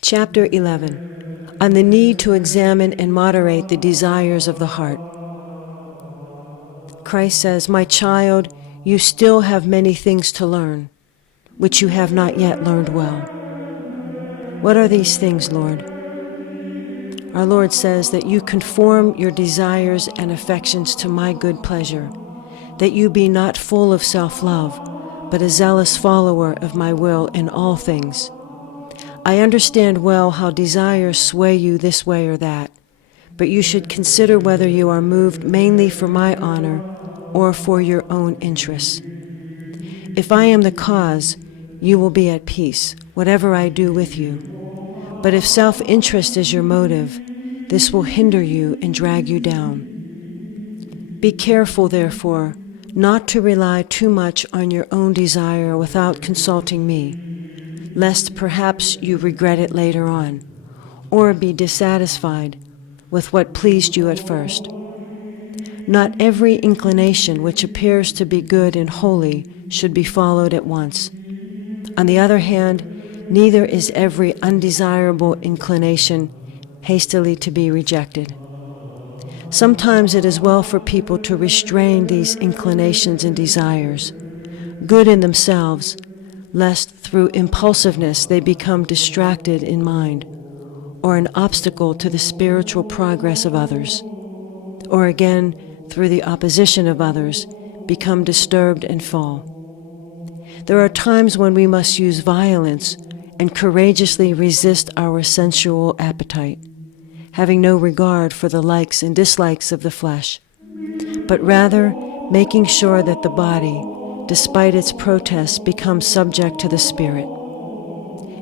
Chapter 11. On the need to examine and moderate the desires of the heart. Christ says, "My child, you still have many things to learn, which you have not yet learned well." What are these things, Lord? Our Lord says that you conform your desires and affections to my good pleasure, that you be not full of self-love, but a zealous follower of my will in all things. I understand well how desires sway you this way or that, but you should consider whether you are moved mainly for my honor or for your own interests. If I am the cause, you will be at peace, whatever I do with you. But if self-interest is your motive, this will hinder you and drag you down. Be careful, therefore, not to rely too much on your own desire without consulting me, lest perhaps you regret it later on, or be dissatisfied with what pleased you at first. Not every inclination which appears to be good and holy should be followed at once. On the other hand, neither is every undesirable inclination hastily to be rejected. Sometimes it is well for people to restrain these inclinations and desires, good in themselves, lest through impulsiveness they become distracted in mind, or an obstacle to the spiritual progress of others, or again, through the opposition of others, become disturbed and fall. There are times when we must use violence and courageously resist our sensual appetite, having no regard for the likes and dislikes of the flesh, but rather making sure that the body, despite its protests, becomes subject to the Spirit.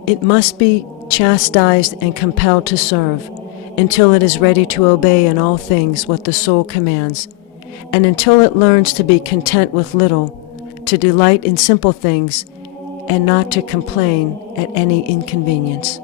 It must be chastised and compelled to serve until it is ready to obey in all things what the soul commands, and until it learns to be content with little, to delight in simple things, and not to complain at any inconvenience.